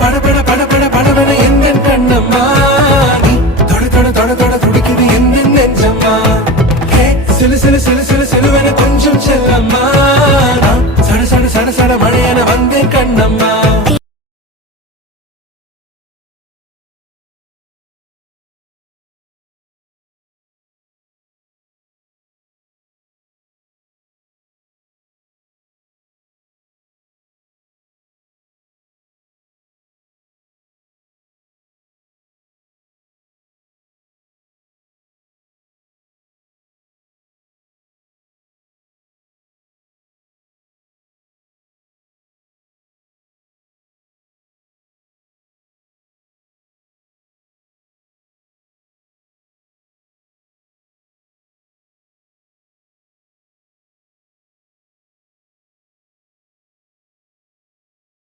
படபட படபட படபட எந்த கண்ணம்மா நீ தொட தொட தொட தொட துடிக்குது எந்த நெஞ்சம்மா சிலு சிலு சிலு சிலு சிலுவென கொஞ்சம் செல்லம்மா சட சட சட சட மழையென வந்தேன் கண்ணம்மா